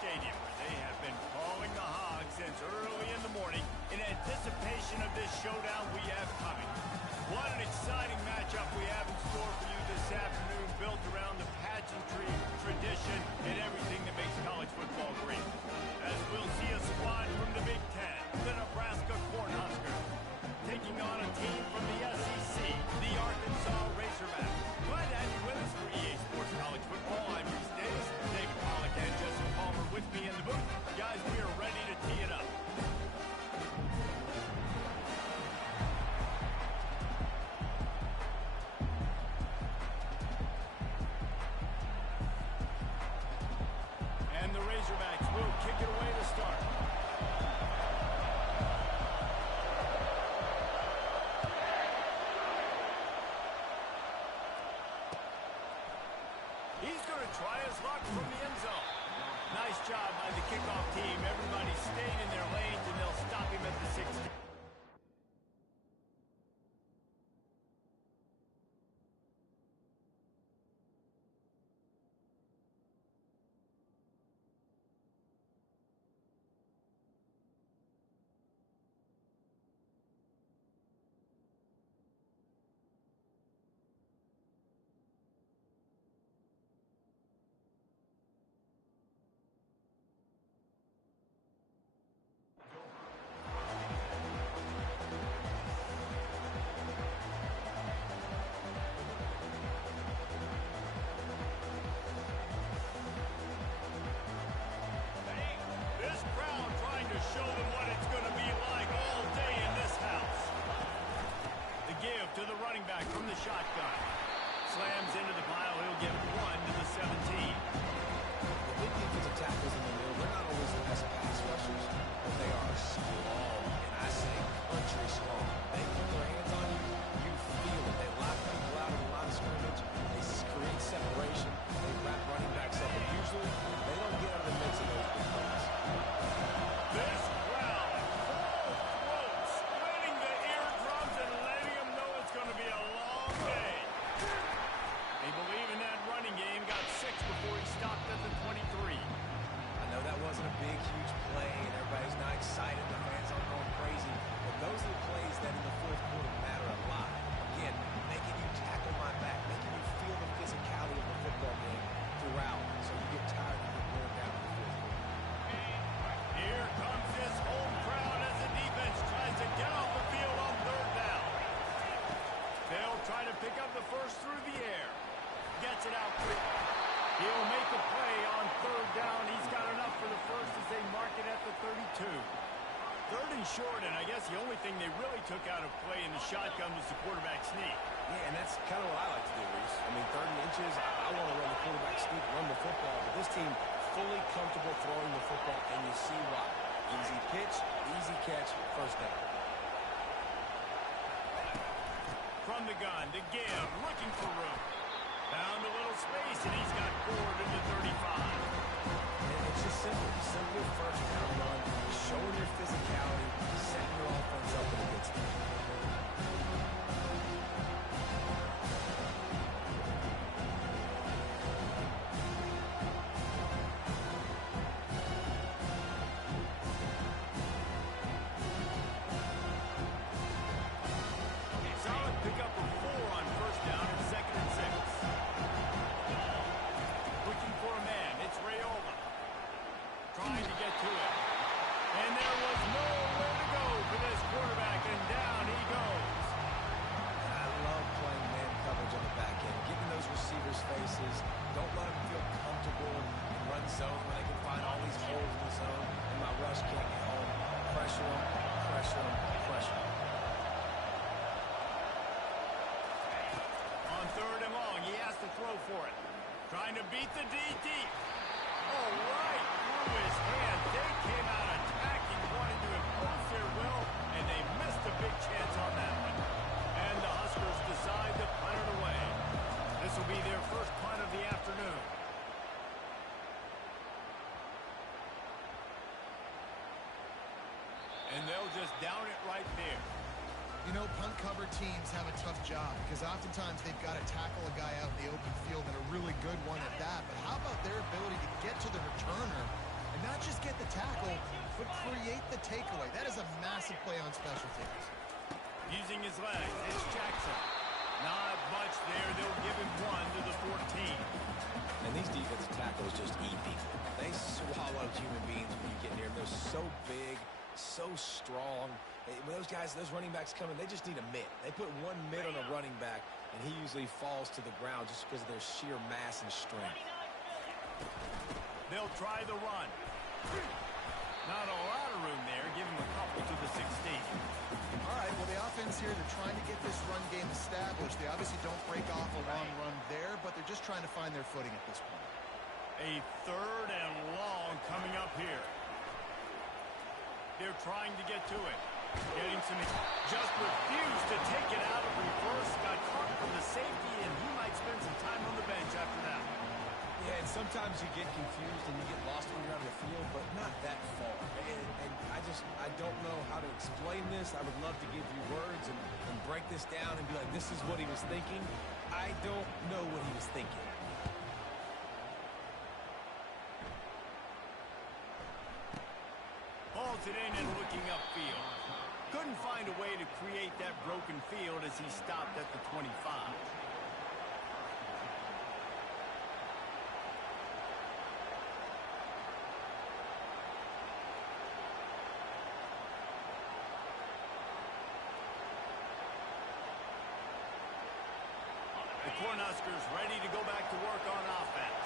Stadium, where they have been calling the Hogs since early in the morning in anticipation of this showdown we have coming. What an exciting matchup we have in store for you this afternoon, built around the pageantry, tradition, and everything that makes college football great. As we'll see a squad from the Big Ten, the Nebraska Cornhuskers, taking on a team from the SEC, the Arkansas Razorbacks. Glad to have you with us for EA Sports College Football. I'm Reese Davis, David Pollack, and Justin Palmer with me in the booth. Guys, we are ready to tee it up. And the Razorbacks will kick it away to start. He's going to try his luck from the end zone. Nice job by the kickoff team. Everybody stayed in their lanes, and they'll stop him at the 60. Show them what it's going to be like all day in this house. The give to the running back from the shotgun. Slams into the pile. He'll get 1 to the 17. The big defensive tackles in the middle, they're not always the best pass rushers, but they are strong. And I say country strong. They put their hands on you, you feel it. They lock people out of the line of scrimmage. They create separation. They wrap running backs up. And usually, they don't get out of the mix of those big plays. This crowd, full throat, splitting the eardrums and letting them know it's going to be a long day. They believe in that running game. Got 6 before he stopped at the 23. I know that wasn't a big, huge play, and everybody's not excited. The fans aren't going crazy. But those are the plays that in the fourth quarter matter a lot. Again, making you tackle my back, making you feel the physicality of the football game throughout, so you get tired and get worn down in the fourth quarter. Here comes this home crowd as the defense tries to get off the field on 3rd down. They'll try to pick up the first through the air. Gets it out quick. He'll make a play on 3rd down. He's got enough for the first as they mark it at the 32. 3rd and short, and I guess the only thing they really took out of play in the shotgun was the quarterback sneak. Yeah, and that's kind of what I like to do, Reese. I mean, 3rd and inches, I want to run the quarterback sneak, run the football, but this team fully comfortable throwing the football, and you see why. Easy pitch, easy catch, first down. From the gun, to give, looking for room. Found a little space, and he's got 4 to the 35. And it's just simple first down run, showing your physicality, setting your offense up in a good spot. Pick up a 4 on 1st down and 2nd and 6. Looking for a man. It's Rayola. Trying to get to it. And there was nowhere to go for this quarterback, and down he goes. I love playing man coverage on the back end, getting those receivers' faces. Don't let them feel comfortable in run zone when they can find all these holes in the zone, and my rush can't get home. Pressure them, pressure them, pressure them. 3rd and long, he has to throw for it. Trying to beat the DT. Oh, right through his hand. They came out attacking, wanting to impose their will, and they missed a big chance on that one. And the Huskers decide to punt it away. This will be their first punt of the afternoon. And they'll just down it right there. You know, punt cover teams have a tough job because oftentimes they've got to tackle a guy out in the open field and a really good one at that. But how about their ability to get to the returner not just get the tackle, but create the takeaway. That is a massive play on special teams. Using his legs, it's Jackson. Not much there. They'll give him 1 to the 14. And these defensive tackles just eat people. They swallow human beings when you get near them. They're so big, so strong. When those guys, those running backs come in, they just need a mitt. They put 1 mitt on a running back, and he usually falls to the ground just because of their sheer mass and strength. They'll try the run. Not a lot of room there. Give him a couple to the 16. All right, well, the offense here, they're trying to get this run game established. They obviously don't break off a long run there, but they're just trying to find their footing at this point. A 3rd and long coming up here. They're trying to get to it. Getting some... Just refused to take it out of reverse. Got caught from the safety, and he might spend some time on the bench after that. Yeah, and sometimes you get confused and you get lost when you're on the field, but not that far. And I don't know how to explain this. I would love to give you words and break this down and be like, this is what he was thinking. I don't know what he was thinking. Hauls it in and looking upfield. Couldn't find a way to create that broken field as he stopped at the 25. The Cornhuskers ready to go back to work on offense.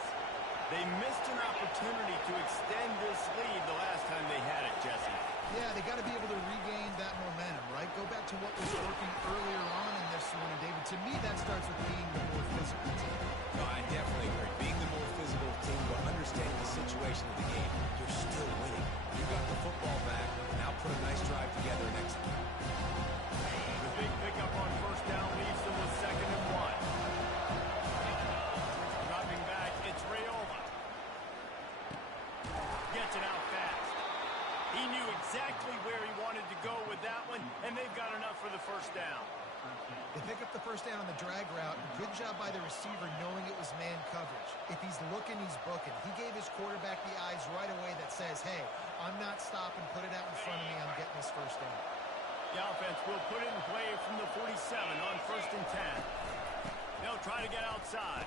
They missed an opportunity to extend this lead the last time they had it, Jesse. Yeah, they got to be able to regain that momentum, right? Go back to what was working earlier on in this one, and David, to me, that starts with being the more physical team. No, I definitely agree. Being the more physical team, but understanding the situation of the game, you're still winning. You got the football back. Now put a nice drive together and execute. The big pickup on 1st down leaves them with 2nd and 1. Dropping back, it's Rayola. Gets it out fast. He knew exactly where he wanted to go with that one, and they've got enough for the 1st down. They pick up the 1st down on the drag route. Good job by the receiver knowing it was man coverage. If he's looking, he's booking. He gave his quarterback the eyes right away that says, hey, I'm not stopping. Put it out in front of me. I'm getting this 1st down. The offense will put it in play from the 47 on 1st and 10. They'll try to get outside.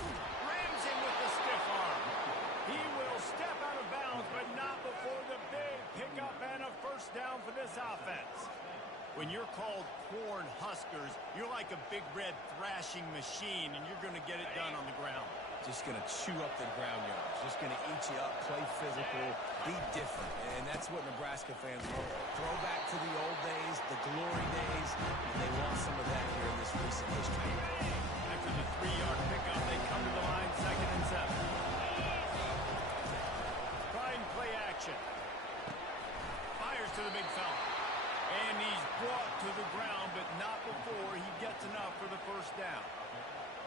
Rams in with the stiff arm. He will step out of bounds, but not before the big pickup and a 1st down for this offense. When you're called Cornhuskers, you're like a big red thrashing machine, and you're going to get it done on the ground. Just going to chew up the ground yards. Just going to eat you up, play physical, be different. And that's what Nebraska fans want. Throw back to the old days, the glory days, and they want some of that here in this recent history. After the 3-yard pickup, they come to the line 2nd and 7. Try and play action. Fires to the big fella. And he's brought to the ground, but not before he gets enough for the 1st down.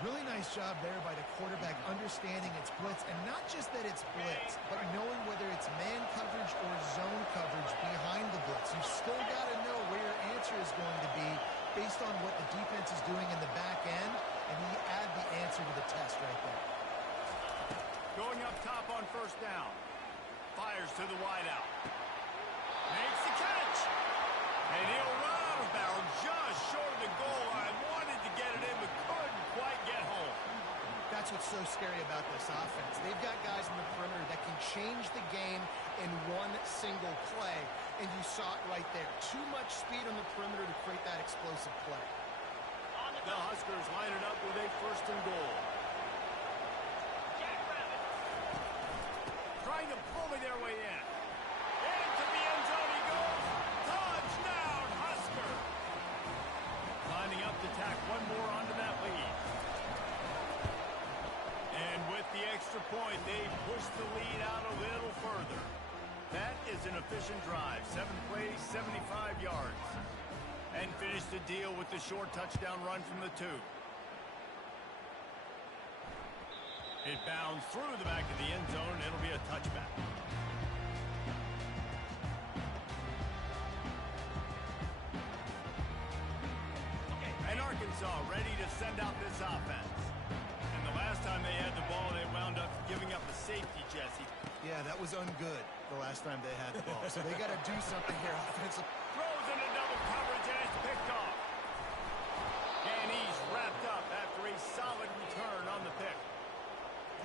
Really nice job there by the quarterback understanding it's blitz, and not just that it's blitz, but knowing whether it's man coverage or zone coverage behind the blitz. You've still got to know where your answer is going to be based on what the defense is doing in the back end, and you add the answer to the test right there. Going up top on 1st down. Fires to the wideout. Makes the catch. And he'll run out of bounds just short of the goal line. Wanted to get it in, but couldn't quite get home. That's what's so scary about this offense. They've got guys in the perimeter that can change the game in one single play, and you saw it right there. Too much speed on the perimeter to create that explosive play. The Huskers line it up with a 1st and goal. Trying to bully their way in. Into the end zone he goes. Touchdown, Husker! Lining up to tack one more onto that lead. And with the extra point, they push the lead out a little further. That is an efficient drive. 7 plays, 75 yards. And finish the deal with the short touchdown run from the 2. It bounds through the back of the end zone, and it'll be a touchback. And Arkansas ready to send out this offense. And the last time they had the ball, they wound up giving up a safety, Jesse. Yeah, that was ungood the last time they had the ball. So they got to do something here offensively. Throws into double coverage, and it's picked off. And he's wrapped up after a solid return on the pick.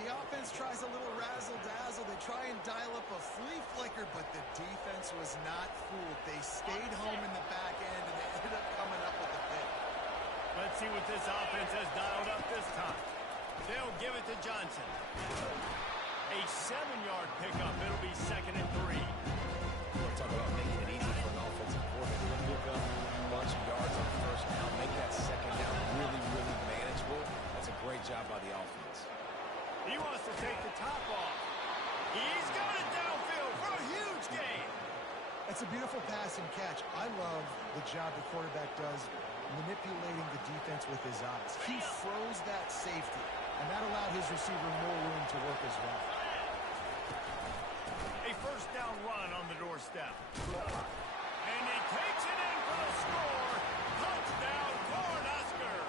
The offense tries a little razzle-dazzle. They try and dial up a flea flicker, but the defense was not fooled. They stayed home in the back end, and they ended up coming up with the pick. Let's see what this offense has dialed up this time. They'll give it to Johnson. A 7-yard pickup. It'll be 2nd and 3. We're talking about making it easy for an offensive coordinator to pick up a bunch of yards on first down, make that second down really, really manageable. That's a great job by the offense. He wants to take the top off. He's got it downfield for a huge gain. It's a beautiful pass and catch. I love the job the quarterback does manipulating the defense with his eyes. He froze that safety, and that allowed his receiver more room to work as well. A first down run on the doorstep. And he takes it in for the score. Touchdown, Cornhusker.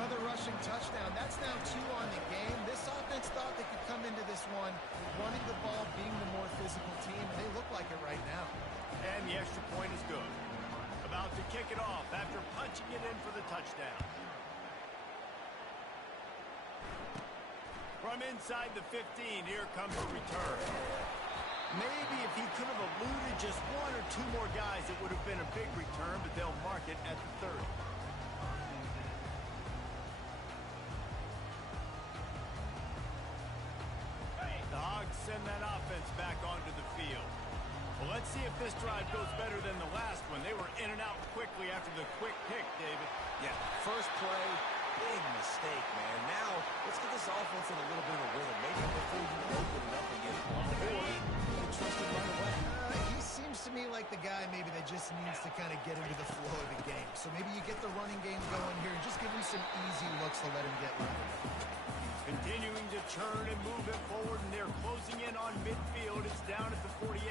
Another rushing touchdown. That's now 2 on the game. This offense thought they could come into this one running the ball, being the more physical team, and they look like it right now. And the extra point is good. About to kick it off after punching it in for the touchdown. From inside the 15, here comes the return. Maybe if he could have eluded just 1 or 2 more guys, it would have been a big return, but they'll mark it at the 30. The Hogs send that offense back onto the field. Well, let's see if this drive goes better than the last one. They were in and out quickly after the quick pick, David. Yeah, first play, big mistake, man. Now, let's get this offense in a little bit of a rhythm. Maybe before you open it up again, or you trust him right away. He seems to me like the guy maybe that just needs to kind of get into the flow of the game. So maybe you get the running game going here and just give him some easy looks to let him get running. Continuing to turn and move it forward, and they're closing in on midfield. It's down at the 48.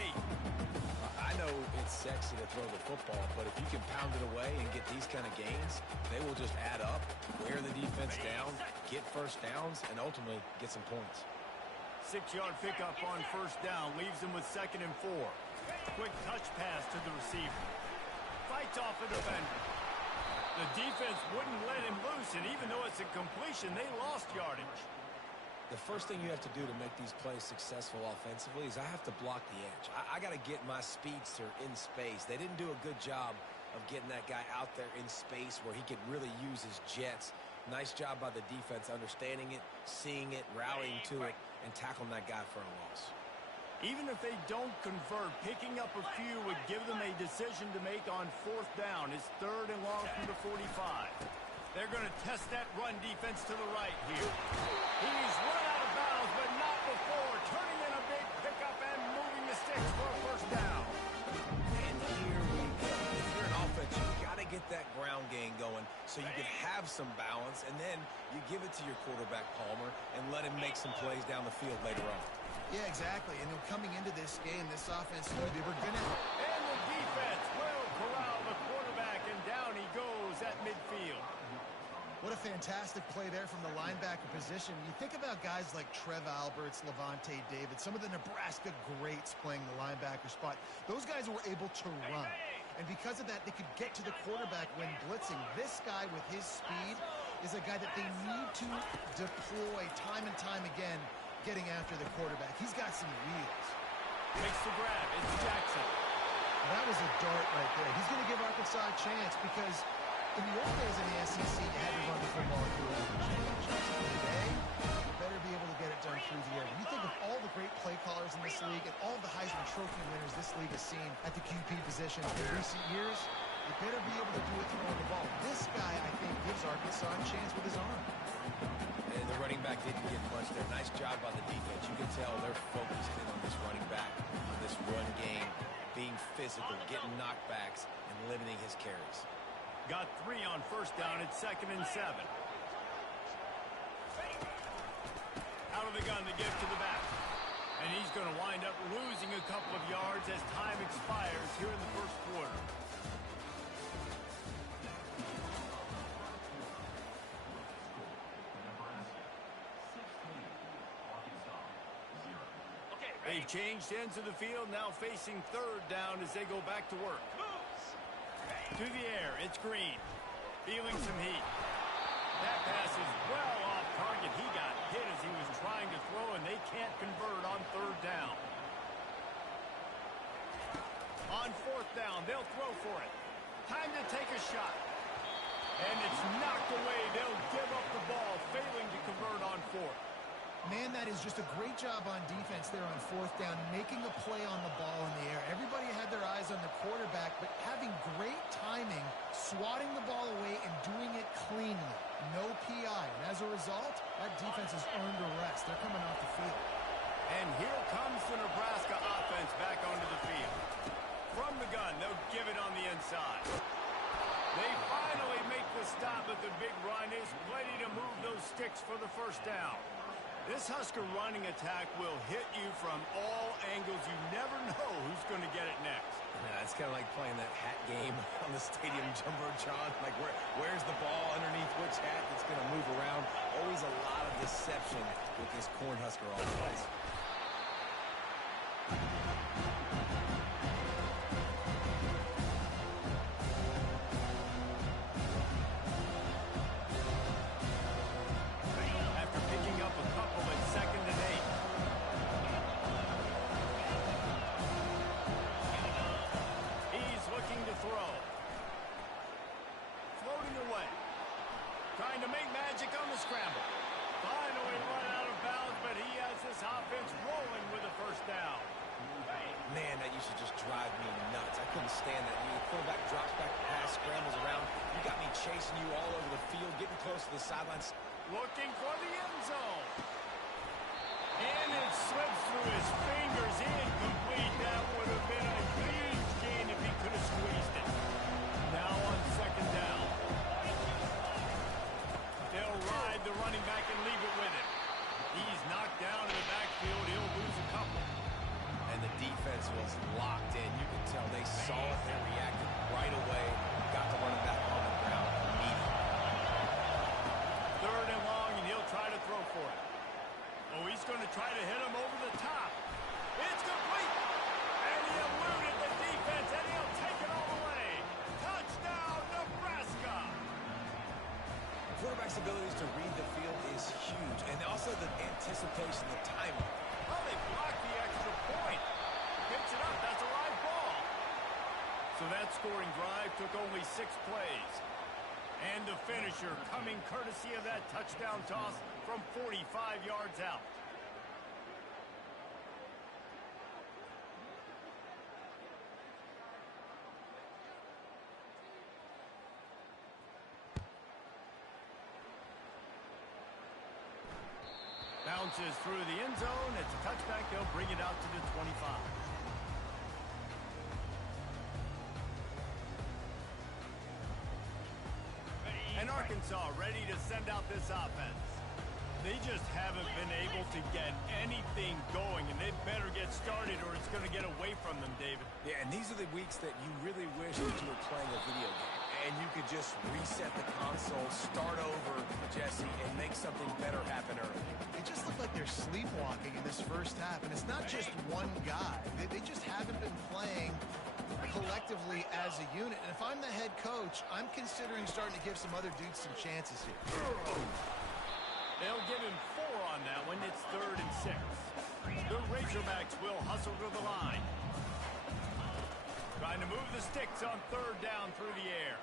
I know it's sexy to throw the football, but if you can pound it away and get these kind of gains, they will just add up, wear the defense down, get first downs, and ultimately get some points. 6-yard pickup on first down leaves them with 2nd and 4. Quick touch pass to the receiver. Fights off a defender. The defense wouldn't let him loose, and even though it's a completion, they lost yardage. The first thing you have to do to make these plays successful offensively is I have to block the edge. I got to get my speedster in space. They didn't do a good job of getting that guy out there in space where he could really use his jets. Nice job by the defense understanding it, seeing it, rallying to it, and tackling that guy for a loss. Even if they don't convert, picking up a few would give them a decision to make on 4th down. It's 3rd and long from the 45. They're going to test that run defense to the right here. He's run out of bounds, but not before. Turning in a big pickup and moving the sticks for a first down. And here we go. If you're an offense, you got to get that ground game going so you can have some balance, and then you give it to your quarterback, Palmer, and let him make some plays down the field later on. Yeah, exactly. And coming into this game, this offense knew they were going to... And the defense will corral the quarterback, and down he goes at midfield. What a fantastic play there from the linebacker position. You think about guys like Trev Alberts, Levante David, some of the Nebraska greats playing the linebacker spot. Those guys were able to run. And because of that, they could get to the quarterback when blitzing. This guy with his speed is a guy that they need to deploy time and time again, getting after the quarterback. He's got some wheels. Makes the grab. It's Jackson. That was a dart right there. He's going to give Arkansas a chance because in the old days in the SEC, you had to run the football through championships. Today, you better be able to get it done through the air. When you think of all the great play callers in this league and all the Heisman Trophy winners this league has seen at the QP position in recent years, you better be able to do it throwing the ball. This guy, I think, gives Arkansas a chance with his arm. And the running back didn't get much there. Nice job by the defense. You can tell they're focused in on this running back, on this run game, being physical, getting knockbacks, and limiting his carries. Got 3 on first down. It's 2nd and 7. Out of the gun, the give to the back. And he's going to wind up losing a couple of yards as time expires here in the first quarter. They've changed ends of the field, now facing third down as they go back to work. To the air, it's Green. Feeling some heat. That pass is well off target. He got hit as he was trying to throw, and they can't convert on third down. On fourth down, they'll throw for it. Time to take a shot. And it's knocked away. They'll give up the ball, failing to convert on fourth. Man, that is just a great job on defense there on fourth down, making a play on the ball in the air. Everybody had their eyes on the quarterback, but having great timing, swatting the ball away, and doing it cleanly. No PI. And as a result, that defense has earned a rest. They're coming off the field. And here comes the Nebraska offense back onto the field. From the gun, they'll give it on the inside. They finally make the stop, but the big run is ready to move those sticks for the first down. This Husker running attack will hit you from all angles. You never know who's going to get it next. Yeah, it's kind of like playing that hat game on the stadium jumbotron. Like, where's the ball underneath which hat that's going to move around? Always a lot of deception with this Cornhusker offense. Trying to make magic on the scramble. Finally run out of bounds, but he has this offense rolling with a first down. Man, that used to just drive me nuts. I couldn't stand that. The quarterback drops back, pass, scrambles around. You got me chasing you all over the field, getting close to the sidelines. Looking for the end zone. And it slips through his fingers. Incomplete. That would have been a huge gain if he could have squeezed it. Now on second down. They'll ride the running back and leave it with him. He's knocked down in the backfield. He'll lose a couple. And the defense was locked in. You could tell they saw it and reacted right away. Got the running back on the ground immediately. Third and long, and he'll try to throw for it. Oh, he's going to try to hit him over the top. It's complete. And he eluded the defense, and he'll take it all the way. Touchdown, Nebraska. Quarterback's abilities to read the field is huge, and also the anticipation, the timing. Well, they blocked the extra point. Picks it up. That's a live ball. So that scoring drive took only 6 plays. And the finisher coming courtesy of that touchdown toss from 45 yards out. Bounces through the end zone. It's a touchback. They'll bring it out to the 25. And Arkansas ready to send out this offense. They just haven't been able to get anything going, and they better get started or it's going to get away from them, David. Yeah, and these are the weeks that you really wish that you were playing a video game. And you could just reset the console, start over, Jesse, and make something better happen early. They just look like they're sleepwalking in this first half, and it's not just one guy. They just haven't been playing collectively as a unit. And if I'm the head coach, I'm considering starting to give some other dudes some chances here. They'll give him 4 on that one. It's 3rd and 6. The Razorbacks will hustle to the line. Trying to move the sticks on 3rd down through the air.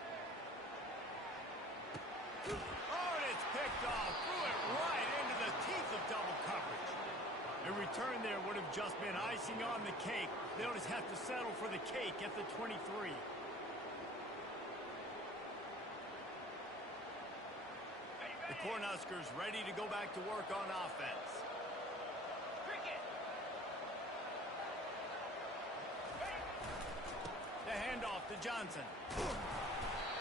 Oh, and it's picked off. Threw it right into the teeth of double coverage. A return there would have just been icing on the cake. They'll just have to settle for the cake at the 23. The Cornhuskers ready to go back to work on offense. The handoff to Johnson.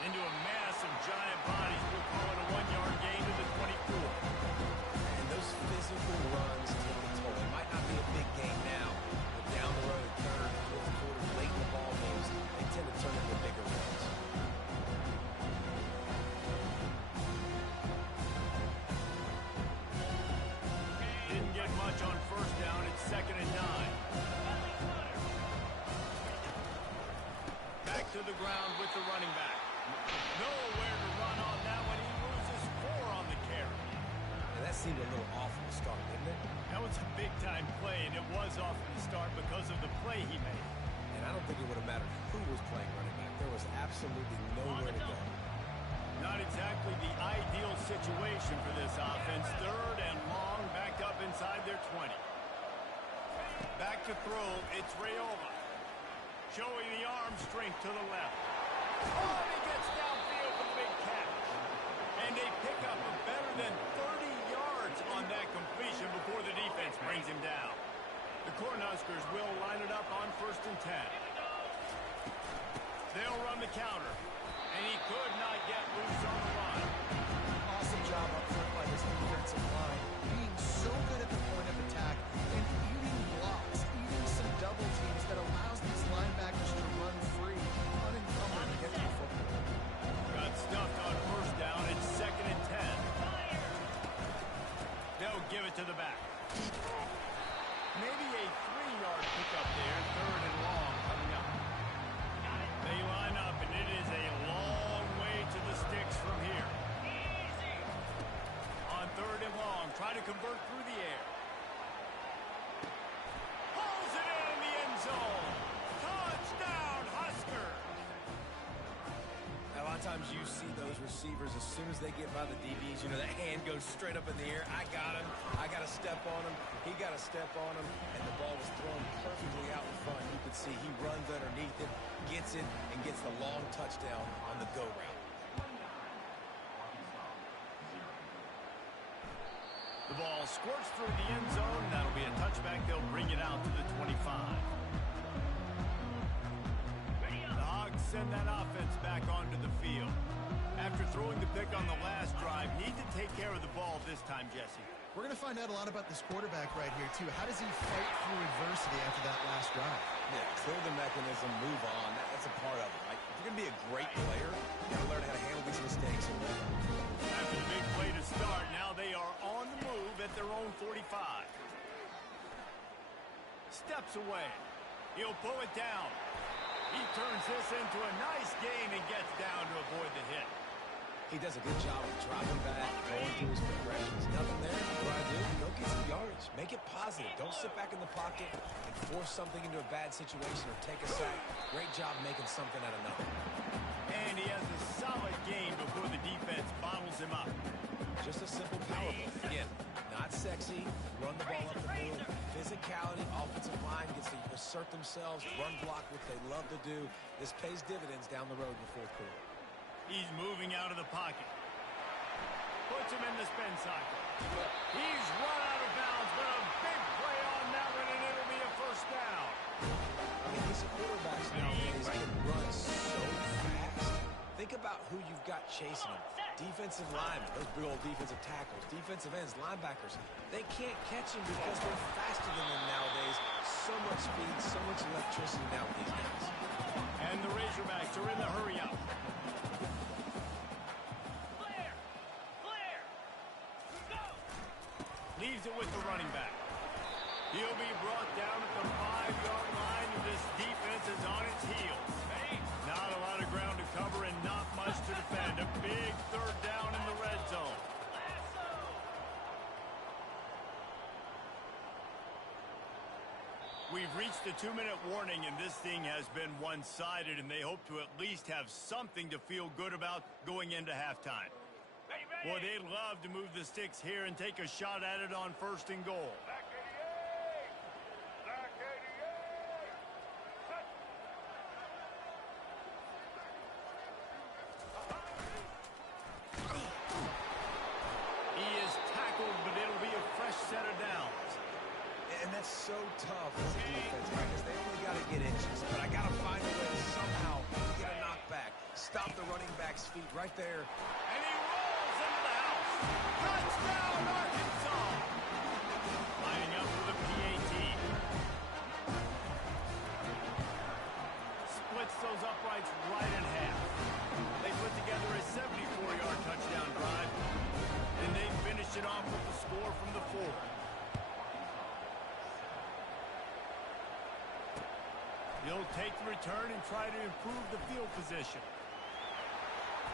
Into a mass of giant bodies. We'll call it a 1-yard gain to the 24. And those physical runs take a toll. It might not be a big game now, but down the road, 3rd, 4th quarter, late in the ball games, they tend to turn into bigger runs. Didn't get much on 1st down. It's 2nd and 9. the ground with the running back. Nowhere to run on that one. He loses 4 on the carry. And that seemed a little off from the start, didn't it? That was a big-time play, and it was off from the start because of the play he made. And I don't think it would have mattered who was playing running back. There was absolutely nowhere to go. Not exactly the ideal situation for this offense. 3rd and long, back up inside their 20. Back to throw, it's Rayola. Showing the arm strength to the left. Oh, and he gets downfield with a big catch. And they pick up a better than 30 yards on that completion before the defense brings him down. The Cornhuskers will line it up on 1st and 10. They'll run the counter. And he could not get loose on the run. Awesome job up front by this defensive line. Being so good at the point of attack and eating blocks, eating some double teams that allows these linebackers to run free, unencumbered to get to the football. Got stuffed on 1st down. It's 2nd and 10. They'll give it to the back. Maybe a 3-yard pickup there. 3rd and long coming up. They line up, and it is a long way to the sticks from here. On 3rd and long, try to convert through the air. Pulls it in the end zone. Touchdown, Huskers. A lot of times you see those receivers, as soon as they get by the DBs, you know, that hand goes straight up in the air. I got him. I got to step on him. He got to step on him. And the ball was thrown perfectly out in front. You could see he runs underneath it, gets it, and gets the long touchdown on the go route. The ball squirts through the end zone. That'll be a touchback. They'll bring it out to the 25. The Hogs send that offense back onto the field. After throwing the pick on the last drive, need to take care of the ball this time, Jesse. We're going to find out a lot about this quarterback right here, too. How does he fight through adversity after that last drive? Yeah, clear the mechanism, move on. That's a part of it, right? If you're going to be a great player, you got to learn how to handle these mistakes and move on. After the big play to start, now they are on the move at their own 45. Steps away. He'll pull it down. He turns this into a nice gain and gets down to avoid the hit. He does a good job of dropping back, going through his progressions. Nothing there. What I do, go get some yardage. Make it positive. Don't sit back in the pocket and force something into a bad situation or take a sack. Great job making something out of nothing. And he has a solid gain before the defense bottles him up. Just a simple power play. Again, not sexy. Run the ball up the middle. Physicality, offensive line gets to assert themselves, run block, which they love to do. This pays dividends down the road in the 4th quarter. He's moving out of the pocket. Puts him in the spin cycle. He's run out of bounds, but a big play on that one, and it'll be a 1st down. I mean, these quarterbacks nowadays can run so fast. Think about who you've got chasing them. Defensive linemen, those big old defensive tackles, defensive ends, linebackers. They can't catch them because they're faster than them nowadays. So much speed, so much electricity now with these guys. And the Razorbacks are in the hurry up. Leaves it with the running back. He'll be brought down at the 5-yard line, and this defense is on its heels. Not a lot of ground to cover and not much to defend. A big 3rd down in the red zone. We've reached the 2-minute warning, and this thing has been one-sided, and they hope to at least have something to feel good about going into halftime. Boy, they'd love to move the sticks here and take a shot at it on 1st and goal. He is tackled, but it'll be a fresh set of downs. And that's so tough as a defense, right? Because they only got to get inches. But I got to find a way to somehow get a knockback. Stop the running back's feet right there. And he rolls into the house. Touchdown, Arkansas! Lining up for the PAT. Splits those uprights right in half. They put together a 74-yard touchdown drive, and they finish it off with the score from the 4. He'll take take the return and try to improve the field position.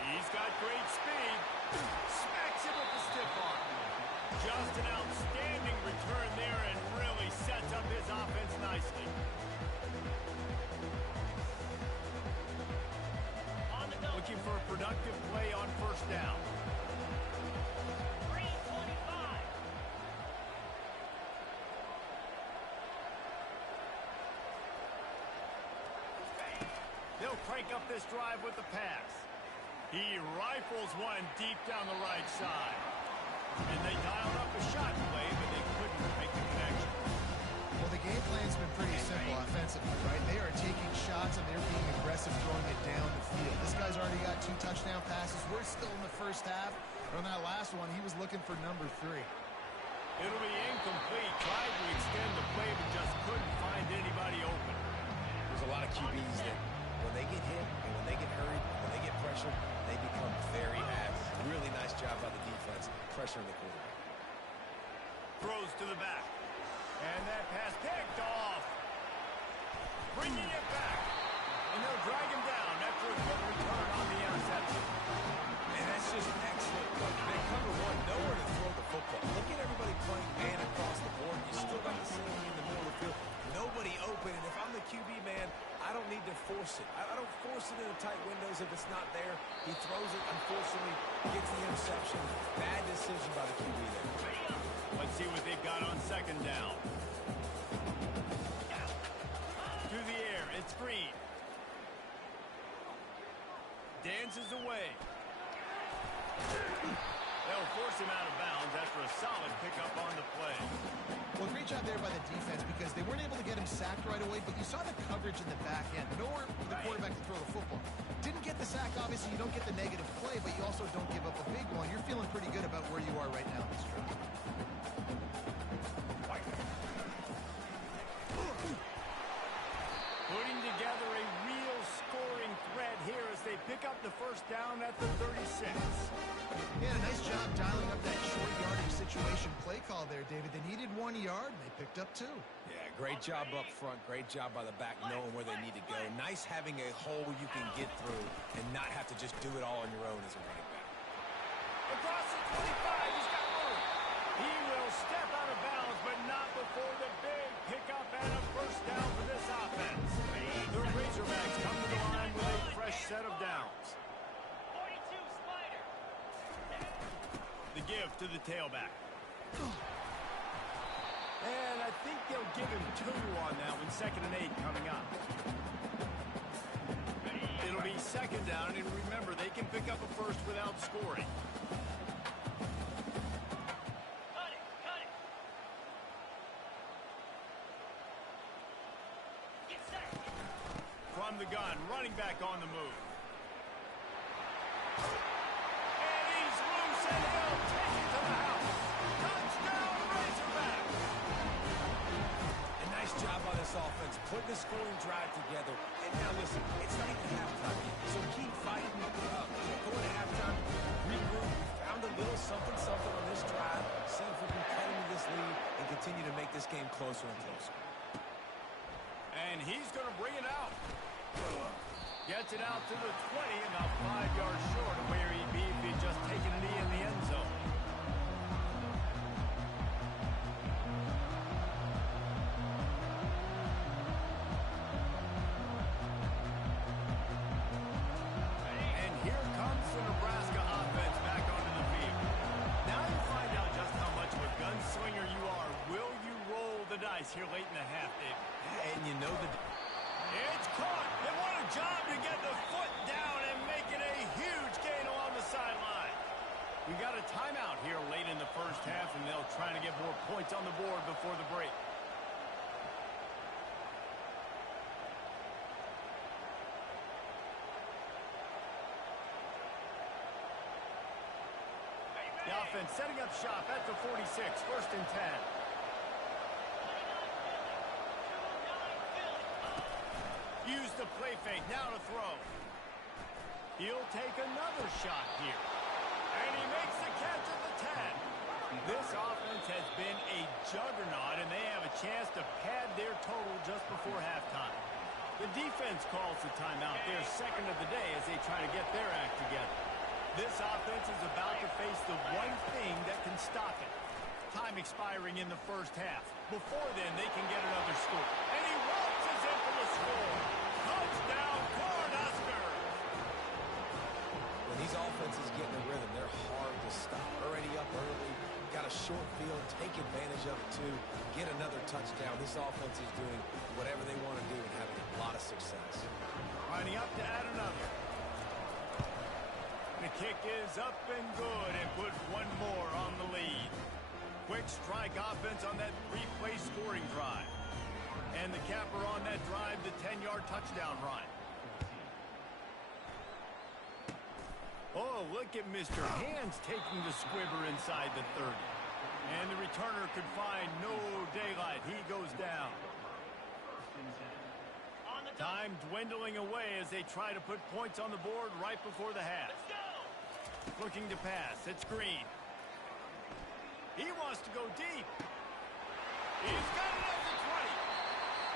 He's got great speed. Smacks him with the stiff arm. Just an outstanding return there and really sets up his offense nicely. Looking for a productive play on first down. 325. They'll crank up this drive with the pass. He rifles one deep down the right side. And they dialed up a shot play, but they couldn't make the connection. Well, the game plan's been pretty simple offensively, right? They are taking shots and they're being aggressive throwing it down the field. This guy's already got 2 touchdown passes. We're still in the first half. But on that last one, he was looking for number 3. It'll be incomplete. Tried to extend the play, but just couldn't find anybody open. There's a lot of QBs that when they get hit and when they get hurried, when they get pressured, they become very active. Really nice job by the defense pressuring the quarterback. Throws to the back. And that pass picked off. Bringing it back. And they'll drag him down after a good return on the interception. And that's just excellent. They cover one, nowhere to throw the football. Look at everybody playing man across the board. You still got the safety in the middle of the field. Nobody open. And if I'm the QB, man, I don't need to force it. I don't force it into tight windows if it's not there. He throws it, unfortunately, gets the interception. Bad decision by the QB there. Let's see what they've got on second down. Through the air, it's Green. Dances away. They'll force him out of bounds after a solid pickup on the play. Well, great job there by the defense because they weren't able to get him sacked right away, but you saw the coverage in the back end. Nowhere for the quarterback to throw the football. Didn't get the sack, obviously. You don't get the negative play, but you also don't give up a big one. You're feeling pretty good about where you are right now in this drive. Putting together a real scoring threat here as they pick up the first down at the 36. Yeah, nice job dialing up that short yardage situation play call there, David. They needed 1 yard, and they picked up 2. Yeah, great job up front. Great job by the back knowing where they need to go. Nice having a hole you can get through and not have to just do it all on your own as a running back. Across the 25, he's got room. He will step out of bounds, but not before the big pickup and a first down for this offense. The Razorbacks come to the line with a fresh set of downs. 42 Spider. The give to the tailback. And I think they'll give him 2 on that one. 2nd and 8 coming up. It'll be 2nd down, and remember, they can pick up a first without scoring. Cut it, cut it. Get set. From the gun, running back on the move. And he's loose, and he'll take it to the house. Touchdown, Razorbacks! A nice job by this offense, putting the scoring drive together. And now listen, it's not even halftime yet, so keep fighting. Go into halftime, regroup. We found a little something on this drive. See if we can cut into this lead and continue to make this game closer and closer. And he's going to bring it out. Gets it out to the 20, about 5 yards short of where he'd be if he'd just taken a knee in the end zone. And here comes the Nebraska offense back onto the field. Now you find out just how much of a gunslinger you are. Will you roll the dice here late in the half, Dave? And you know the... It's caught. And what a job to get the foot down and make it a huge gain along the sideline. We got a timeout here late in the first half, and they'll try to get more points on the board before the break. The offense setting up shop at the 46, 1st and 10. Use the play fake, now to throw. He'll take another shot here. And he makes the catch at the 10. This offense has been a juggernaut, and they have a chance to pad their total just before halftime. The defense calls the timeout, their second of the day, as they try to get their act together. This offense is about to face the one thing that can stop it. Time expiring in the first half. Before then, they can get another score. And he waltzes in for the score. Touchdown, Cornhuskers! When these offenses get in a rhythm, they're hard to stop. Already up early, got a short field, take advantage of it too, get another touchdown. This offense is doing whatever they want to do and having a lot of success. Lining up to add another. The kick is up and good and put one more on the lead. Quick strike offense on that three-play scoring drive. And the capper on that drive, the 10-yard touchdown run. Oh, look at Mr. Hands taking the squibber inside the 30. And the returner could find no daylight. He goes down. Time dwindling away as they try to put points on the board right before the half. Looking to pass. It's Green. He wants to go deep. He's got it at the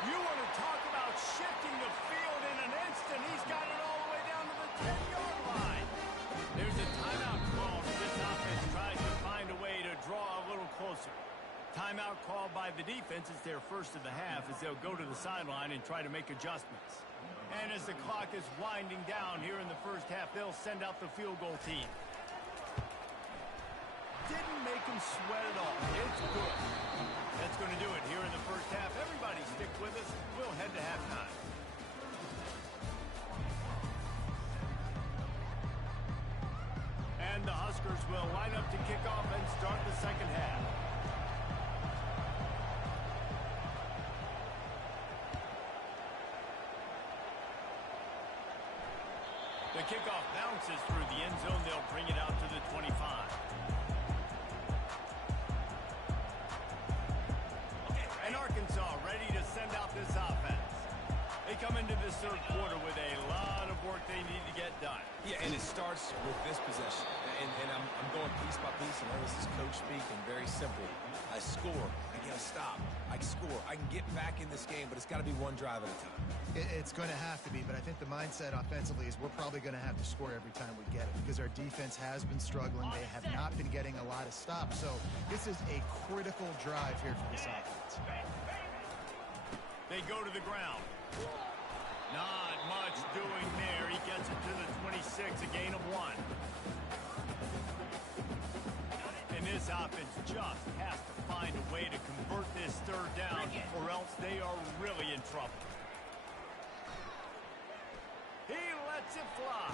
20. You want to talk about shifting the field in an instant. He's got it all the way down to the 10-yard line. There's a timeout call as this offense tries to find a way to draw a little closer. Timeout called by the defense. It's their first of the half as they'll go to the sideline and try to make adjustments. And as the clock is winding down here in the first half, they'll send out the field goal team. Didn't make him sweat at all. It's good. That's going to do it here in the first half. Everybody stick with us. We'll head to halftime. And the Huskers will line up to kick off and start the second half. The kickoff bounces through the end zone. They'll bring it out to the 25. And Arkansas ready to send out this offense. They come into this third quarter with a lot of work they need to get done. Yeah, and it starts with this possession. And I'm going piece by piece, and this is coach speak and very simple. I score. I get a stop. I score. I can get back in this game, but it's got to be one drive at a time. It's going to have to be, but I think the mindset offensively is we're probably going to have to score every time we get it because our defense has been struggling. They have not been getting a lot of stops. So this is a critical drive here for this offense. They go to the ground. Not much doing there. He gets it to the 26, a gain of 1. And this offense just has to find a way to convert this third down or else they are really in trouble. He lets it fly.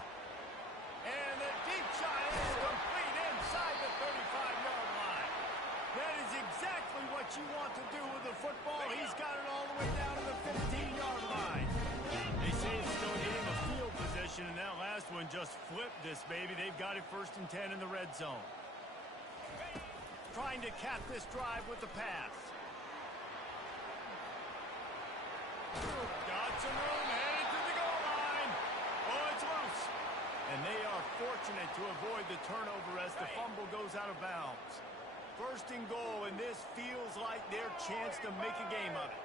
And the deep shot is complete inside the 35-yard line. That is exactly what you want to do with the football. He's got it all the way down to the 15-yard line. They say it's still a game of field position, and that last one just flipped this baby. They've got it 1st and 10 in the red zone. Trying to cap this drive with the pass. Got some room, headed to the goal line. Oh, it's loose. And they are fortunate to avoid the turnover as the fumble goes out of bounds. 1st and goal, and this feels like their chance to make a game of it.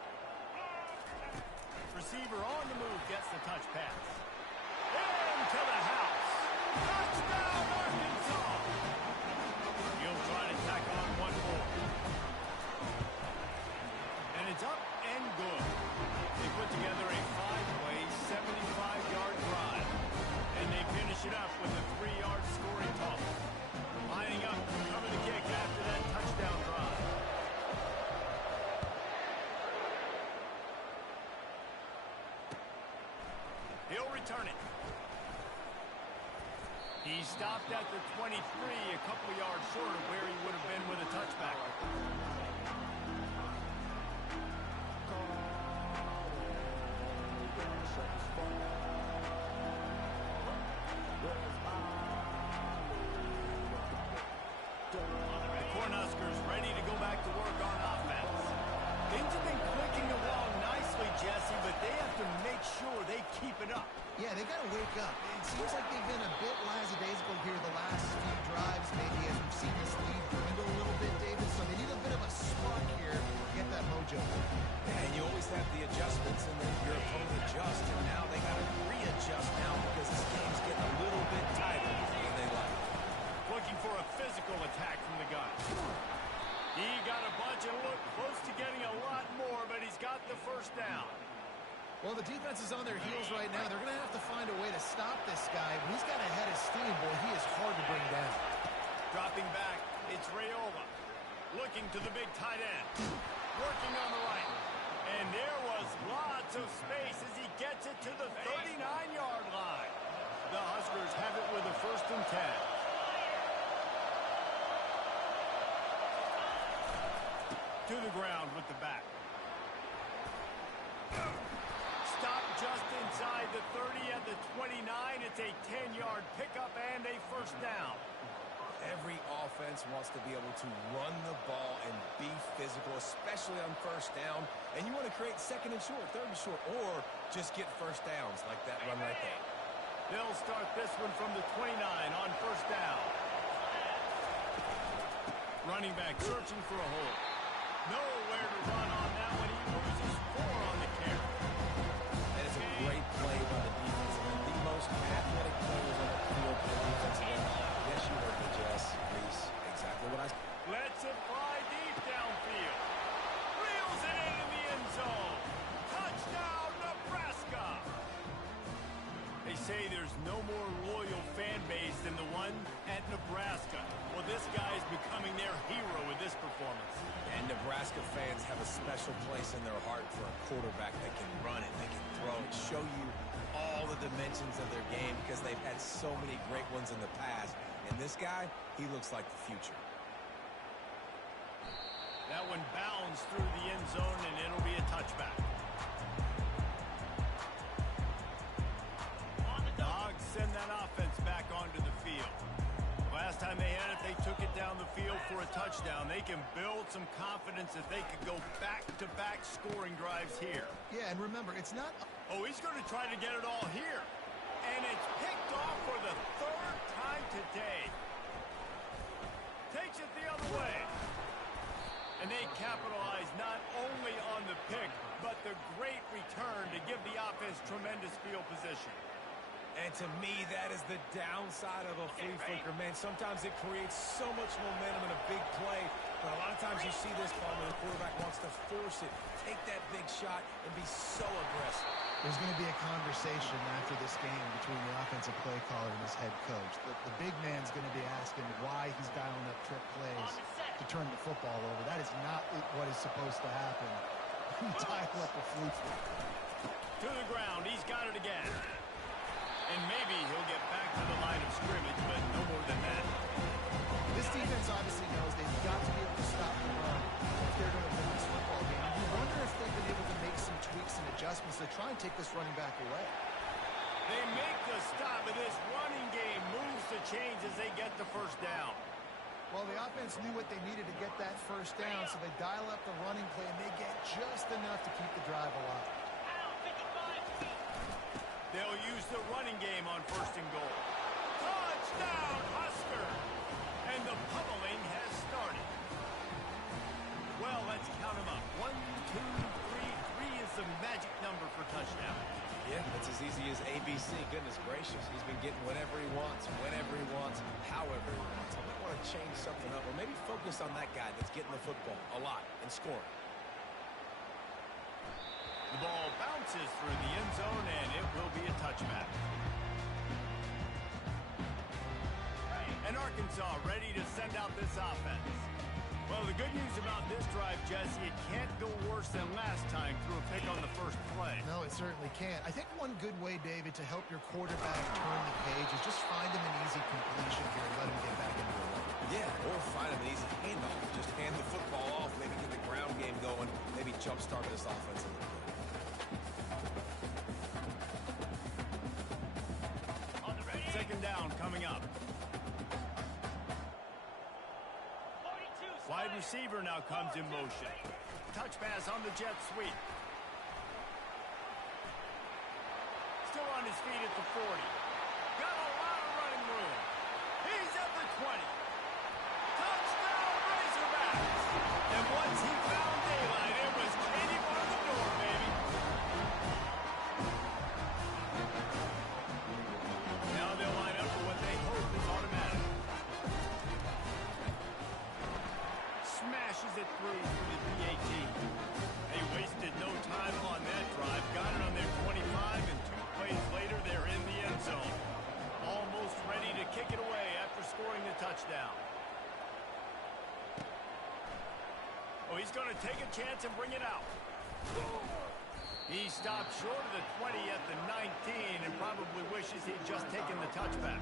Receiver on the move gets the touch pass. Into the house. Touchdown, Arkansas. He'll try to tack on one more. And it's up and good. They put together a 5-play, 75-yard drive. And they finish it up with a 3-yard scoring total. Lining up to cover the kick after that touchdown drive. He'll return it. He stopped at the 23, a couple of yards short of where he would have been with a touchback. The Cornhuskers ready to go back to work on offense. Things have been clicking along nicely, Jesse, but they have to make sure they keep it up. Yeah, they got to wake up. It seems like they've been a bit lackadaisical here the last few drives, maybe as we've seen this lead dwindle a little bit, David. So they need a bit of a spark here to get that mojo. And you always have the adjustments, and then your opponent adjusts. defense is on their heels right now. They're going to have to find a way to stop this guy. He's got a head of steam, boy. He is hard to bring down. Dropping back, it's Raiola. Looking to the big tight end. Working on the right. And there was lots of space as he gets it to the 39-yard line. The Huskers have it with a 1st and 10. To the ground with the back. Stop just inside the 30 at the 29. It's a 10-yard pickup and a 1st down. Every offense wants to be able to run the ball and be physical, especially on 1st down. And you want to create 2nd and short, 3rd and short, or just get 1st downs like that run right there. They'll start this one from the 29 on 1st down. Running back searching for a hole. Nowhere to run on that one. He loses 4 on the carry. That is a great play by the defense. And the most athletic players on the field for the defensive end. Yes, you heard me, Jess. Reese, exactly what I said. Lets it fly deep downfield. Reels it into the end zone. Touchdown, Nebraska. They say there's no more loyal fan base than the one at Nebraska. Well, this guy is becoming their hero with this performance. And Nebraska fans have a special place in their heart for a quarterback that can run it, that can throw it, show you all the dimensions of their game because they've had so many great ones in the past. And this guy, he looks like the future. That one bounds through the end zone, and it'll be a touchback. The Hogs send that offense back onto the field. Last time they had it, they took it down the field for a touchdown. They can build some confidence that they could go back-to-back scoring drives here. Yeah, and remember, it's not... Oh, he's going to try to get it all here. And it's picked off for the 3rd time today. Takes it the other way. And they capitalize not only on the pick, but the great return to give the offense tremendous field position. And to me, that is the downside of a flea flicker, man. Sometimes it creates so much momentum in a big play, but a lot of times you see this ball where the quarterback wants to force it, take that big shot, and be so aggressive. There's going to be a conversation after this game between the offensive play caller and his head coach. The big man's going to be asking why he's dialing up trick plays to turn the football over. That is not what is supposed to happen. You dial up a flea flicker. To the ground. He's got it again. And maybe he'll get back to the line of scrimmage, but no more than that. This defense obviously knows they've got to be able to stop the run if they're going to win this football game. And you wonder if they've been able to make some tweaks and adjustments to try and take this running back away. They make the stop, and this running game moves the chains as they get the 1st down. Well, the offense knew what they needed to get that 1st down, so they dial up the running play, and they get just enough to keep the drive alive. They'll use the running game on 1st and goal. Touchdown, Husker! And the pummeling has started. Well, let's count them up. 1, 2, 3. 3 is the magic number for touchdown. Yeah, that's as easy as ABC. Goodness gracious. He's been getting whatever he wants, whenever he wants, however he wants. I might want to change something up, or maybe focus on that guy that's getting the football a lot and scoring. The ball bounces through the end zone, and it will be a touchback. And Arkansas ready to send out this offense. Well, the good news about this drive, Jesse, it can't go worse than last time through a pick on the 1st play. No, it certainly can't. I think one good way, David, to help your quarterback turn the page is just find him an easy completion here and let him get back into the run. Yeah, or find him an easy handoff. Just hand the football off, maybe get the ground game going, maybe jumpstart this offense a little bit. 2nd down coming up. Wide receiver now comes in motion. Touch pass on the jet sweep. Still on his feet at the 40. Got a lot of running room. He's at the 20. Touchdown, Razorbacks! And once he found daylight, it was candy bar the door, baby. Now they'll line up for what they hope is automatic. Smashes it through for the PAT. They wasted no time on that drive. Got it on their 25. touchdown. Oh, he's going to take a chance and bring it out. He stopped short of the 20 at the 19 and probably wishes he'd just taken the touchback.